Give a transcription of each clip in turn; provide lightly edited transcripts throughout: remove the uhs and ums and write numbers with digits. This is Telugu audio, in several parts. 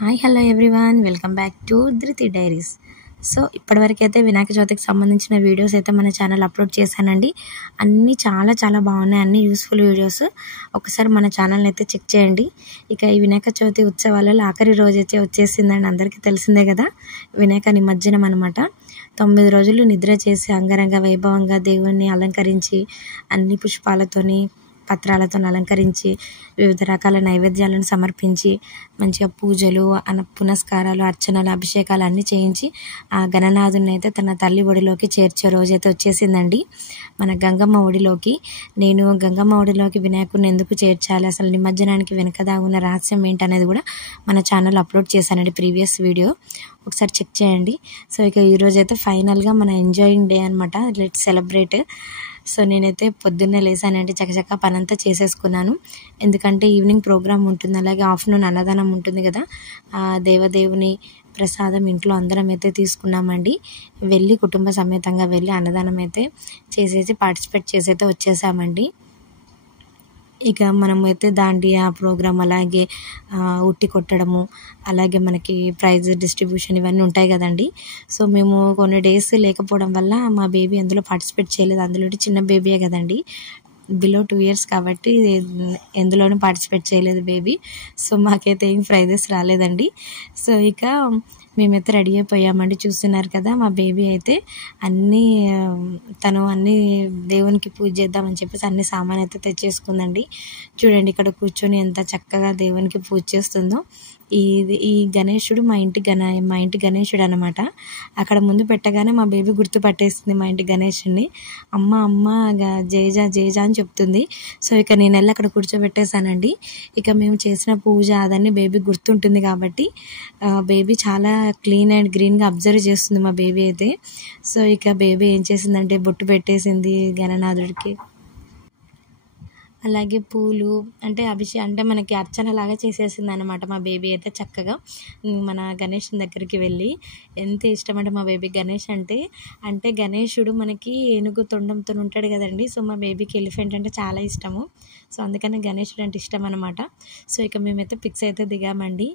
Hi hello everyone welcome back to ధృతి డైరీస్. సో ఇప్పటివరకైతే వినాయక చవితికి సంబంధించిన వీడియోస్ అయితే మన ఛానల్ అప్లోడ్ చేశానండి. అన్నీ చాలా చాలా బాగున్నాయి, అన్ని యూస్ఫుల్ వీడియోస్. ఒకసారి మన ఛానల్ని అయితే చెక్ చేయండి. ఇక ఈ వినాయక చవితి ఉత్సవాలలో ఆఖరి రోజైతే వచ్చేసిందండి. అందరికీ తెలిసిందే కదా, వినాయక నిమజ్జనం అనమాట. 9 రోజులు నిద్ర చేసి అంగరంగ వైభవంగా దేవుణ్ణి అలంకరించి అన్ని పుష్పాలతోని పత్రాలతో అలంకరించి వివిధ రకాల నైవేద్యాలను సమర్పించి మంచిగా పూజలు పునస్కారాలు అర్చనలు అభిషేకాలు అన్నీ చేయించి ఆ గణనాథుని అయితే తన తల్లి ఒడిలోకి చేర్చే రోజైతే వచ్చేసిందండి. మన గంగమ్మ ఒడిలోకి. నేను గంగమ్మ ఒడిలోకి వినాయకుడిని ఎందుకు చేర్చాలి, అసలు నిమజ్జనానికి వెనకదా ఉన్న రహస్యం ఏంటనేది కూడా మన ఛానల్ అప్లోడ్ చేశానండి, ప్రీవియస్ వీడియో. ఒకసారి చెక్ చేయండి. సో ఇక ఈరోజైతే ఫైనల్గా మన ఎంజాయింగ్ డే అనమాట. Let's celebrate. సో నేనైతే పొద్దున్నే లేసానంటే చకచకా పనంతా చేసేసుకున్నాను. ఎందుకంటే ఈవినింగ్ ప్రోగ్రామ్ ఉంటుంది, అలాగే ఆఫ్టర్నూన్ అన్నదానం ఉంటుంది కదా. దేవదేవుని ప్రసాదం ఇంట్లో అందరం అయితే తీసుకున్నామండి. వెళ్ళి కుటుంబ సమేతంగా వెళ్ళి అన్నదానం అయితే చేసేసి పార్టిసిపేట్ చేసి అయితే వచ్చేసామండి. ఇక మనమైతే దాండియా ప్రోగ్రామ్, అలాగే ఉట్టి కొట్టడము, అలాగే మనకి ప్రైజ్ డిస్ట్రిబ్యూషన్ ఇవన్నీ ఉంటాయి కదండి. సో మేము కొన్ని డేస్ లేకపోవడం వల్ల మా బేబీ అందులో పార్టిసిపేట్ చేయలేదు. అందులో చిన్న బేబీయే కదండి, బిలో 2 years కాబట్టి ఎందులోనూ పార్టిసిపేట్ చేయలేదు బేబీ. సో మాకైతే ఏం ప్రైజెస్ రాలేదండి. సో ఇక మేమైతే రెడీ అయిపోయామండి. చూస్తున్నారు కదా, మా బేబీ అయితే తను అన్నీ దేవునికి పూజ చేద్దామని చెప్పేసి అన్ని సామాన్ అయితే తెచ్చేసుకుందండి. చూడండి ఇక్కడ కూర్చొని ఎంత చక్కగా దేవునికి పూజ చేస్తుందో. ఈ గణేశుడు మా ఇంటి గణేశుడు అనమాట. అక్కడ ముందు పెట్టగానే మా బేబీ గుర్తుపట్టేస్తుంది మా ఇంటి గణేశుడిని. అమ్మ అమ్మ జేజా జేజా అని చెప్తుంది. సో ఇక నేను వెళ్ళి అక్కడ కూర్చోబెట్టేశానండి. ఇక మేము చేసిన పూజ అదన్నీ బేబీ గుర్తుంటుంది కాబట్టి బేబీ చాలా క్లీన్ అండ్ గ్రీన్గా అబ్జర్వ్ చేస్తుంది మా బేబీ అయితే. సో ఇక బేబీ ఏం చేసిందంటే బొట్టు పెట్టేసింది గణనాథుడికి. అలాగే పూలు అంటే మనకి అర్చన లాగా చేసేసింది అనమాట మా బేబీ అయితే చక్కగా. మన గణేష్ దగ్గరికి వెళ్ళి ఎంత ఇష్టం అంటే మా బేబీ గణేష్ అంటే గణేశుడు మనకి ఏనుగు తొండంతో ఉంటాడు కదండి. సో మా బేబీకి ఎలిఫెంట్ అంటే చాలా ఇష్టము. సో అందుకని గణేశుడు అంటే ఇష్టం అనమాట. సో ఇక మేమైతే పిక్స్ అయితే దిగామండి.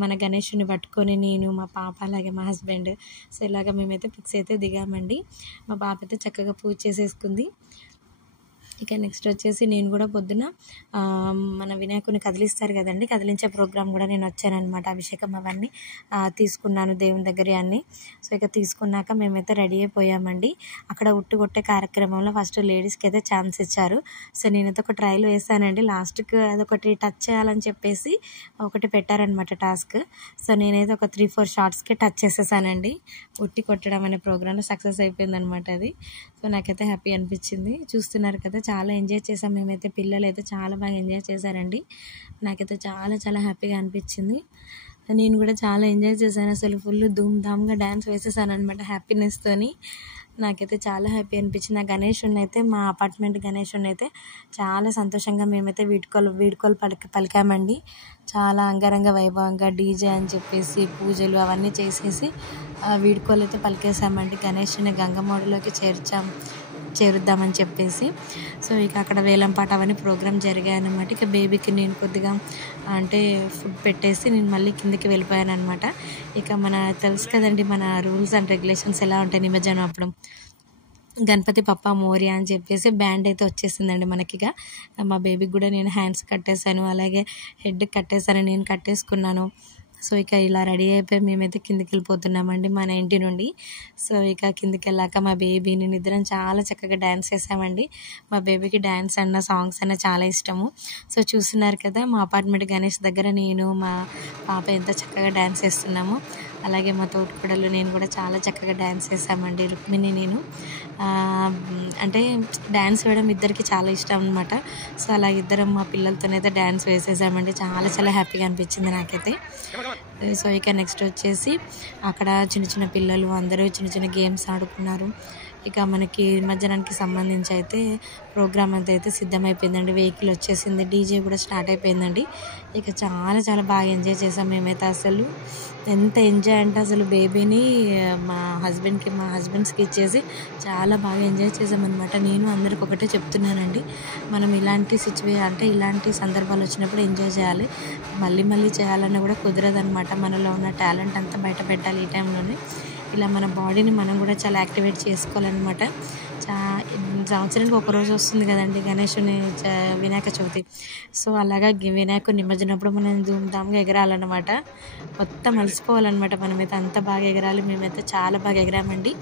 మన గణేశుని పట్టుకొని నేను, మా పాప, అలాగే మా హస్బెండ్. సో ఇలాగ మేమైతే పిక్స్ అయితే దిగామండి. మా పాప అయితే చక్కగా పూజ చేసేసుకుంది. ఇక నెక్స్ట్ వచ్చేసి నేను కూడా పొద్దున మన వినాయకుని కదిలిస్తారు కదండి, కదిలించే ప్రోగ్రామ్ కూడా నేను వచ్చానమాట. అభిషేకం అవన్నీ తీసుకున్నాను దేవుని దగ్గర అన్నీ. సో ఇక తీసుకున్నాక మేమైతే రెడీ అయిపోయామండి. అక్కడ ఉట్టి కొట్టే కార్యక్రమంలో ఫస్ట్ లేడీస్కి అయితే ఛాన్స్ ఇచ్చారు. సో నేనైతే ఒక ట్రయల్ వేసానండి. లాస్ట్కి అదొకటి టచ్ చేయాలని చెప్పేసి ఒకటి పెట్టారనమాట టాస్క్. సో నేనైతే ఒక 3-4 షార్ట్స్కి టచ్ చేసేసానండి. ఉట్టి కొట్టడం అనే ప్రోగ్రాంలో సక్సెస్ అయిపోయిందనమాట అది. సో నాకైతే హ్యాపీ అనిపించింది. చూస్తున్నారు కదా, చాలా ఎంజాయ్ చేసాం మేమైతే. పిల్లలు అయితే చాలా బాగా ఎంజాయ్ చేశారండి. నాకైతే చాలా చాలా హ్యాపీగా అనిపించింది. నేను కూడా చాలా ఎంజాయ్ చేశాను. అసలు ఫుల్ ధూమ్ధామ్గా డ్యాన్స్ వేసేసాను అనమాట హ్యాపీనెస్తోని. నాకైతే చాలా హ్యాపీ అనిపించింది. ఆ గణేశుని అయితే, మా అపార్ట్మెంట్ గణేశుని అయితే చాలా సంతోషంగా మేమైతే వీడ్కోలు పలికామండి. చాలా అంగరంగ వైభవంగా డీజే అని చెప్పేసి పూజలు అవన్నీ చేసేసి వీడ్కోలు అయితే పలికేసామండి. గణేశుని గంగమ్మడిలోకి చేరుద్దామని చెప్పేసి. సో ఇక అక్కడ వేలంపాట అవన్నీ ప్రోగ్రామ్ జరిగాయన్నమాట. ఇక బేబీకి నేను కొద్దిగా ఫుడ్ పెట్టేసి నేను మళ్ళీ కిందకి వెళ్ళిపోయాను అనమాట. ఇక తెలుసు కదండి మన రూల్స్ అండ్ రెగ్యులేషన్స్ ఎలా ఉంటాయి నిమజ్జనం అప్పుడు. గణపతి పప్ప మోరియా అని చెప్పేసి బ్యాండ్ అయితే వచ్చేసిందండి మనకిగా. మా బేబీకి కూడా నేను హ్యాండ్స్ కట్టేశాను, అలాగే హెడ్ కట్టేశాను, నేను కట్టేసుకున్నాను. సో ఇక ఇలా రెడీ అయిపోయి మేమైతే కిందికి వెళ్ళిపోతున్నామండి మన ఇంటి నుండి. సో ఇక కిందికి వెళ్ళాక మా బేబీని నిద్రం చాలా చక్కగా డ్యాన్స్ చేసామండి. మా బేబీకి డ్యాన్స్ అన్న సాంగ్స్ అన్న చాలా ఇష్టము. సో చూస్తున్నారు కదా, మా అపార్ట్మెంట్ గణేష్ దగ్గర నేను, మా పాప ఎంత చక్కగా డ్యాన్స్ చేస్తున్నాము. అలాగే మా తోటికోడలు నేను కూడా చాలా చక్కగా డ్యాన్స్ చేసామండి. రుక్మిణి నేను డ్యాన్స్ వేయడం ఇద్దరికి చాలా ఇష్టం అనమాట. సో అలా ఇద్దరం మా పిల్లలతోనైతే డ్యాన్స్ వేసేసామండి. చాలా చాలా హ్యాపీగా అనిపించింది నాకైతే. సో ఇక నెక్స్ట్ వచ్చేసి అక్కడ చిన్న చిన్న పిల్లలు అందరూ చిన్న చిన్న గేమ్స్ ఆడుకున్నారు. ఇక మనకి నిమజ్జనానికి సంబంధించి అయితే ప్రోగ్రామ్ అంతా అయితే సిద్ధమైపోయిందండి. వెహికల్ వచ్చేసింది, డీజే కూడా స్టార్ట్ అయిపోయిందండి. ఇక చాలా చాలా బాగా ఎంజాయ్ చేసాం మేమైతే. అసలు ఎంత ఎంజాయ్ అంటే అసలు బేబీని మా హస్బెండ్స్కి ఇచ్చేసి చాలా బాగా ఎంజాయ్ చేసామన్నమాట. నేను అందరికి ఒకటే చెప్తున్నానండి, మనం ఇలాంటి సందర్భాలు వచ్చినప్పుడు ఎంజాయ్ చేయాలి. మళ్ళీ మళ్ళీ చేయాలన్నా కూడా కుదరదనమాట. మనలో ఉన్న టాలెంట్ అంతా బయట పెట్టాలి ఈ టైంలోనే. ఇలా మన బాడీని మనం కూడా చాలా యాక్టివేట్ చేసుకోవాలన్నమాట. సంవత్సరానికి ఒకరోజు వస్తుంది కదండి వినాయక చవితి. సో అలాగా వినాయకుడు నిమజ్జనప్పుడు మనం ధూమ్ధామ్గా ఎగరాలన్నమాట. మొత్తం అలసిపోవాలన్నమాట మనమైతే, అంత బాగా ఎగరాలి. మేమైతే చాలా బాగా ఎగరామండి.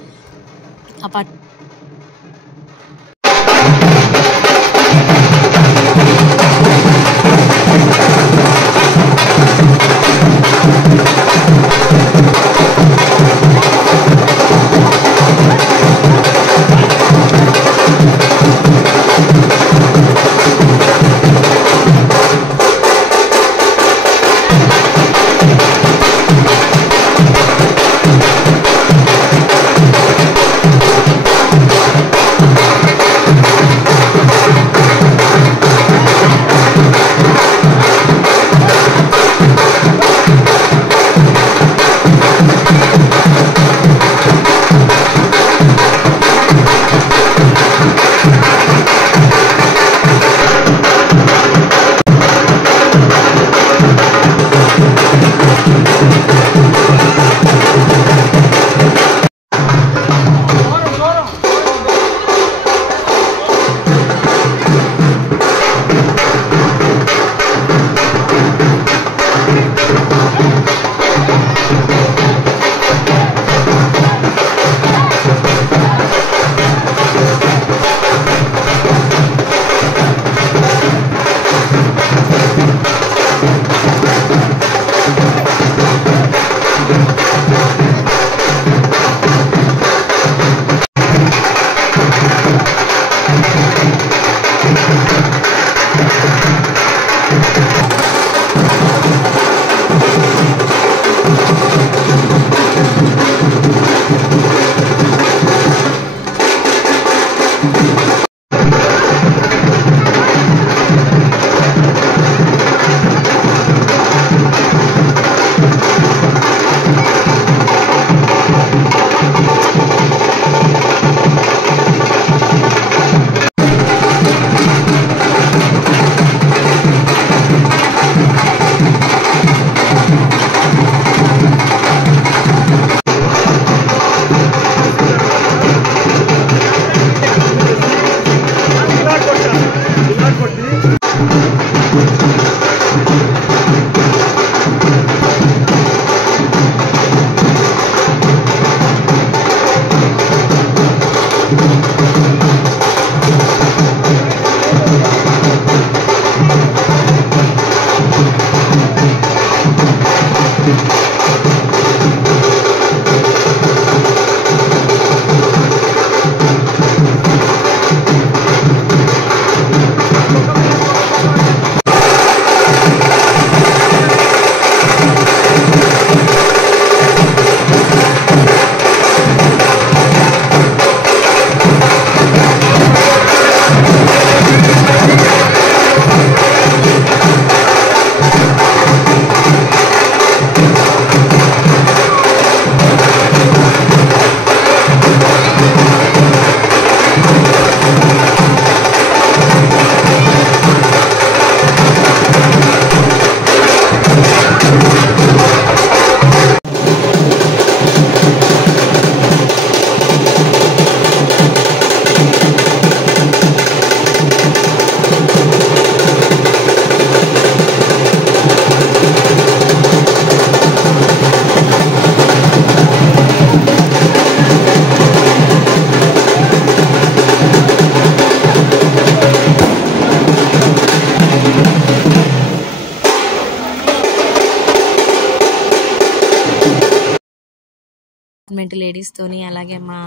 లేడీస్తోని అలాగే మా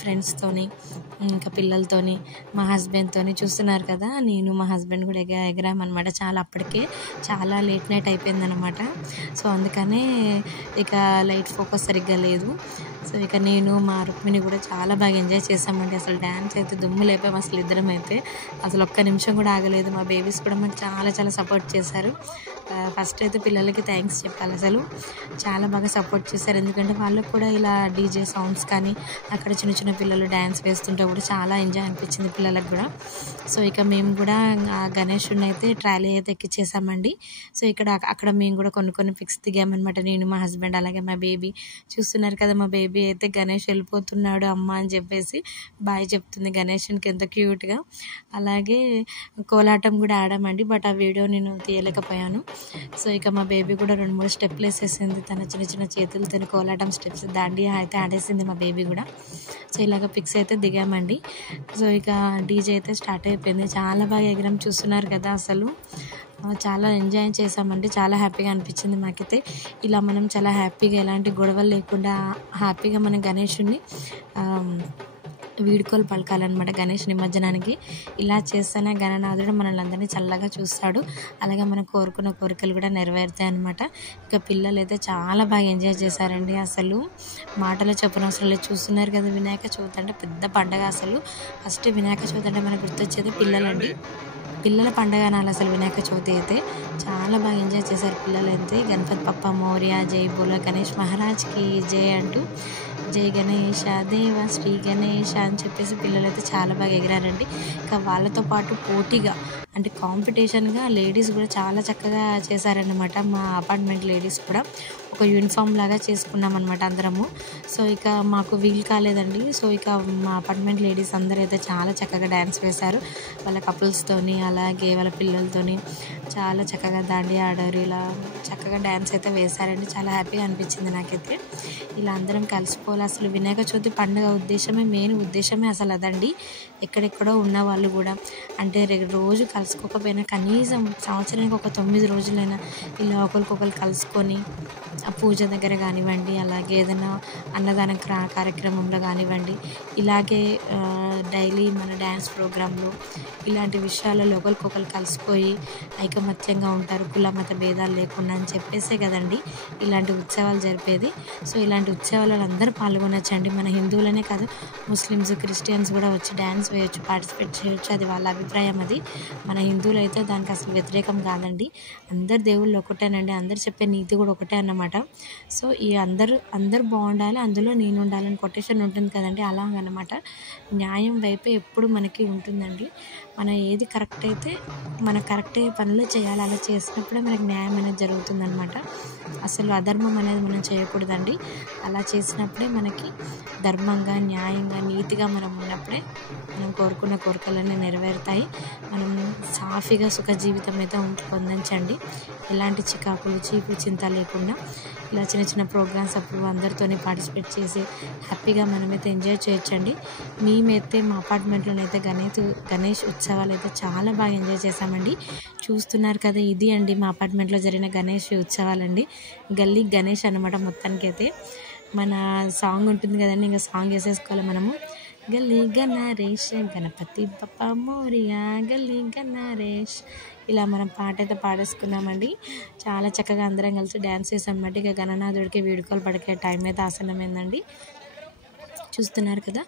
ఫ్రెండ్స్తోని ఇంకా పిల్లలతోని మా హస్బెండ్తోని చూస్తున్నారు కదా. నేను మా హస్బెండ్ కూడా ఎగరామన్నమాట. అప్పటికే చాలా లేట్ నైట్ అయిపోయిందనమాట. సో అందుకనే ఇక లైట్ ఫోకస్ సరిగ్గా లేదు. సో ఇక నేను మా రుక్మిణి కూడా చాలా బాగా ఎంజాయ్ చేసామండి. అసలు డ్యాన్స్ అయితే దుమ్ము లేపాము అసలు ఇద్దరం అయితే. అసలు ఒక్క నిమిషం కూడా ఆగలేదు. మా బేబీస్ కూడా మాకు చాలా చాలా సపోర్ట్ చేశారు. ఫస్ట్ అయితే పిల్లలకి థ్యాంక్స్ చెప్పాలి. అసలు చాలా బాగా సపోర్ట్ చేశారు. ఎందుకంటే వాళ్ళకు కూడా ఇలా డీజే సౌండ్స్ కానీ అక్కడ చిన్న చిన్న పిల్లలు డ్యాన్స్ వేస్తుంటే కూడా చాలా ఎంజాయ్ అనిపించింది పిల్లలకు కూడా. సో ఇక మేము కూడా గణేషుని అయితే ట్రాలీ అయితే ఎక్కిచ్చేసామండి. సో అక్కడ మేము కూడా కొన్ని పిక్స్ దిగామన్నమాట. నేను మా హస్బెండ్ అలాగే మా బేబీ. చూస్తున్నారు కదా మా బేబీ అయితే గణేష్ వెళ్ళిపోతున్నాడు అమ్మ అని చెప్పేసి బాయ్ చెప్తుంది గణేషునికి ఎంత క్యూట్గా. అలాగే కోలాటం కూడా ఆడామండి. బట్ ఆ వీడియో నేను తీయలేకపోయాను. సో ఇక మా బేబీ కూడా 2-3 స్టెప్లు వేసేసింది. తన చిన్న చిన్న చేతులతో కోలాటం స్టెప్స్ దాండియా అయితే ఆడేసింది మా బేబీ కూడా. సో ఇలాగ పిక్స్ అయితే దిగామండి. సో ఇక డీజే అయితే స్టార్ట్ అయిపోయింది. చాలా బాగా ఎగరం. చూస్తున్నారు కదా అసలు చాలా ఎంజాయ్ చేసామండి. చాలా హ్యాపీగా అనిపించింది మాకైతే. ఇలా మనం చాలా హ్యాపీగా ఎలాంటి గొడవలు లేకుండా హ్యాపీగా మన గణేషుని వీడుకోలు పలకాలన్నమాట. గణేష్ నిమజ్జనానికి ఇలా చేస్తేనే గణనాథుడు మనల్ని అందరినీ చల్లగా చూస్తాడు. అలాగే మనం కోరుకున్న కోరికలు కూడా నెరవేరుతాయి అన్నమాట. ఇక పిల్లలు అయితే చాలా బాగా ఎంజాయ్ చేశారండి. అసలు మాటలో చెప్పనవసరం లేదు. చూస్తున్నారు కదా వినాయక చవితి అంటే పెద్ద పండగ. అసలు ఫస్ట్ వినాయక చవితి అంటే మనకు గుర్తొచ్చేది పిల్లలండి. పిల్లల పండగ అనాలి అసలు వినాయక చవితి అయితే. చాలా బాగా ఎంజాయ్ చేశారు పిల్లలైతే. గణపతి బప్పా మోరియా, జై బోలో గణేష్ మహారాజ్కి జై అంటూ జై గణేష దేవ శ్రీ గణేష అని చెప్పేసి పిల్లలైతే చాలా బాగా ఎగిరారండి. ఇక వాళ్ళతో పాటు పోటీగా అంటే కాంపిటీషన్గా లేడీస్ కూడా చాలా చక్కగా చేశారన్నమాట. మా అపార్ట్మెంట్ లేడీస్ కూడా ఒక యూనిఫామ్ లాగా చేసుకున్నాం అనమాట అందరము. సో ఇక మాకు వీలు కాలేదండి. సో ఇక మా అపార్ట్మెంట్ లేడీస్ అందరూ అయితే చాలా చక్కగా డ్యాన్స్ వేశారు. వాళ్ళ కపుల్స్తోని అలాగే వాళ్ళ పిల్లలతోని చాలా చక్కగా దాండియా ఆడారు. ఇలా చక్కగా డ్యాన్స్ అయితే వేశారండి. చాలా హ్యాపీగా అనిపించింది నాకైతే. ఇలా అందరం కలిసిపోవాలి. అసలు వినాయక చవితి పండుగ మెయిన్ ఉద్దేశమే అసలు అదండి. ఎక్కడెక్కడో ఉన్న వాళ్ళు కూడా అంటే రోజు కలుసుకోకపోయినా కనీసం సంవత్సరానికి ఒక 9 రోజులైనా ఇలా ఒకరికొకరు కలుసుకొని ఆ పూజ దగ్గర కానివ్వండి, అలాగే ఏదైనా అన్నదాన కార్యక్రమంలో కానివ్వండి, ఇలాగే డైలీ మన డ్యాన్స్ ప్రోగ్రాంలో ఇలాంటి విషయాలలో ఒకరికొకరు కలిసిపోయి ఐకమత్యంగా ఉంటారు. కుల మత భేదాలు లేకుండా అని చెప్పేసే కదండి ఇలాంటి ఉత్సవాలు జరిపేది. సో ఇలాంటి ఉత్సవాలలో అందరూ పాల్గొనొచ్చండి. మన హిందువులనే కాదు, ముస్లిమ్స్, క్రిస్టియన్స్ కూడా వచ్చి డ్యాన్స్ వేయొచ్చు, పార్టిసిపేట్ చేయొచ్చు. అది వాళ్ళ అభిప్రాయం. అది మన హిందువులు అయితే దానికి అసలు వ్యతిరేకం కాదండి. అందరు దేవుళ్ళు ఒకటేనండి. అందరు చెప్పే నీతి కూడా ఒకటే అన్నమాట. సో ఈ అందరూ బాగుండాలి, అందులో నేను ఉండాలని కొటేషన్ ఉంటుంది కదండి, అలాగనమాట. న్యాయం వైపే ఎప్పుడు మనకి ఉంటుందండి. మన ఏది కరెక్ట్ అయితే మన కరెక్ట్ పనులు చేయాలి. అలా చేసినప్పుడే మనకి న్యాయం అనేది జరుగుతుందన్నమాట. అసలు అధర్మం అనేది మనం చేయకూడదండి. అలా చేసినప్పుడే మనకి ధర్మంగా, న్యాయంగా, నీతిగా మనం ఉన్నప్పుడే మనం కోరుకున్న కోరికలన్నీ నెరవేరుతాయి. మనం సాఫీగా సుఖ జీవితం అయితే పొందించండి. ఎలాంటి చికాకులు, చీపు చింత లేకుండా ఇలా చిన్న చిన్న ప్రోగ్రామ్స్ అప్పుడు అందరితోని పార్టిసిపేట్ చేసి హ్యాపీగా మనమైతే ఎంజాయ్ చేయొచ్చండి. మేమైతే మా అపార్ట్మెంట్లోనైతే గణేష్ ఉత్సవాలు అయితే చాలా బాగా ఎంజాయ్ చేసామండి. చూస్తున్నారు కదా, ఇది అండి మా అపార్ట్మెంట్లో జరిగిన గణేష్ ఉత్సవాలండి. గల్లీ గణేష్ అనమాట. మొత్తానికైతే మన సాంగ్ ఉంటుంది కదండి, ఇంకా సాంగ్ వేసేసుకోవాలి మనము. గల్లీ గణేష్ గణపతి బప్పా మోరియా గల్లీ గణేష్, ఇలా మనం పాట అయితే పాడేసుకున్నామండి. చాలా చక్కగా అందరం కలిసి డ్యాన్స్ చేసామన్నమాట. ఇక గణనాథుడికి వీడుకోలు పడికే టైం అయితే ఆసన్నమైందండి. చూస్తున్నారు కదా,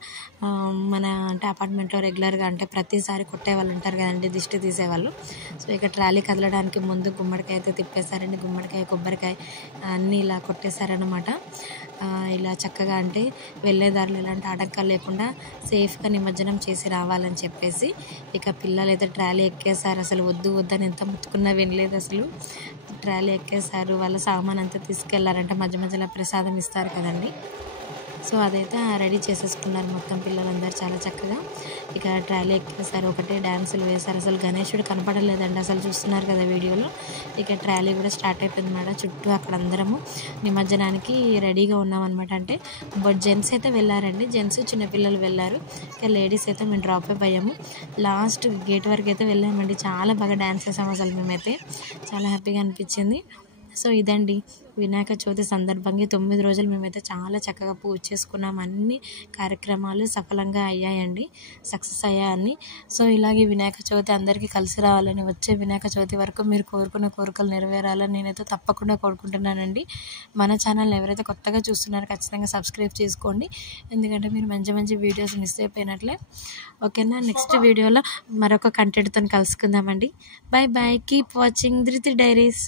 మన అంటే అపార్ట్మెంట్లో రెగ్యులర్గా అంటే ప్రతిసారి కొట్టేవాళ్ళు ఉంటారు కదండి, దిష్టి తీసేవాళ్ళు. సో ఇక ట్రాలీ కదలడానికి ముందు గుమ్మడికాయ అయితే తిప్పేశారండి. గుమ్మడికాయ, కొబ్బరికాయ అన్నీ ఇలా కొట్టేశారనమాట. ఇలా చక్కగా అంటే వెళ్ళేదారులు ఎలాంటి ఆటంకాలు లేకుండా సేఫ్గా నిమజ్జనం చేసి రావాలని చెప్పేసి ఇక పిల్లలు అయితే ట్రాలీ ఎక్కేశారు. అసలు వద్దు వద్దని ఎంత ముత్తుకున్నా వినలేదు. అసలు ట్రాలీ ఎక్కేశారు. వాళ్ళ సామాన్ అంతా తీసుకెళ్లారంటే మధ్య మధ్యలో ప్రసాదం ఇస్తారు కదండి. సో అదైతే రెడీ చేసేసుకున్నారు మొత్తం పిల్లలందరూ చాలా చక్కగా. ఇక ట్రాలీ ఎక్కేసారు, ఒకటే డ్యాన్సులు వేశారు. అసలు గణేశుడు కనపడలేదండి అసలు, చూస్తున్నారు కదా వీడియోలో. ఇక ట్రాలీ కూడా స్టార్ట్ అయిపోయింది అన్నమాట. చుట్టూ అక్కడ అందరము నిమజ్జనానికి రెడీగా ఉన్నామన్నమాట. అంటే జెంట్స్ అయితే వెళ్ళారండి, జెంట్స్ చిన్నపిల్లలు వెళ్ళారు. ఇక లేడీస్ అయితే మేము డ్రాప్ అయిపోయాము. లాస్ట్ గేట్ వరకు అయితే వెళ్ళామండి. చాలా బాగా డ్యాన్స్ చేసాము అసలు. మేమైతే చాలా హ్యాపీగా అనిపించింది. సో ఇదండి వినాయక చవితి సందర్భంగా 9 రోజులు మేమైతే చాలా చక్కగా పూజ చేసుకున్నాం. అన్ని కార్యక్రమాలు సఫలంగా అయ్యాయండి, సక్సెస్ అయ్యాయని. సో ఇలాగే వినాయక చవితి అందరికీ కలిసి రావాలని, వచ్చే వినాయక చవితి వరకు మీరు కోరుకున్న కోరికలు నెరవేరాలని నేనైతే తప్పకుండా కోరుకుంటున్నానండి. మన ఛానల్ని ఎవరైతే కొత్తగా చూస్తున్నారో ఖచ్చితంగా సబ్స్క్రైబ్ చేసుకోండి, ఎందుకంటే మీరు మంచి మంచి వీడియోస్ మిస్ అయిపోయినట్లే. ఓకేనా, నెక్స్ట్ వీడియోలో మరొక కంటెంట్తో కలుసుకుందామండి. బాయ్ బాయ్, కీప్ వాచింగ్ ధృతి డైరీస్.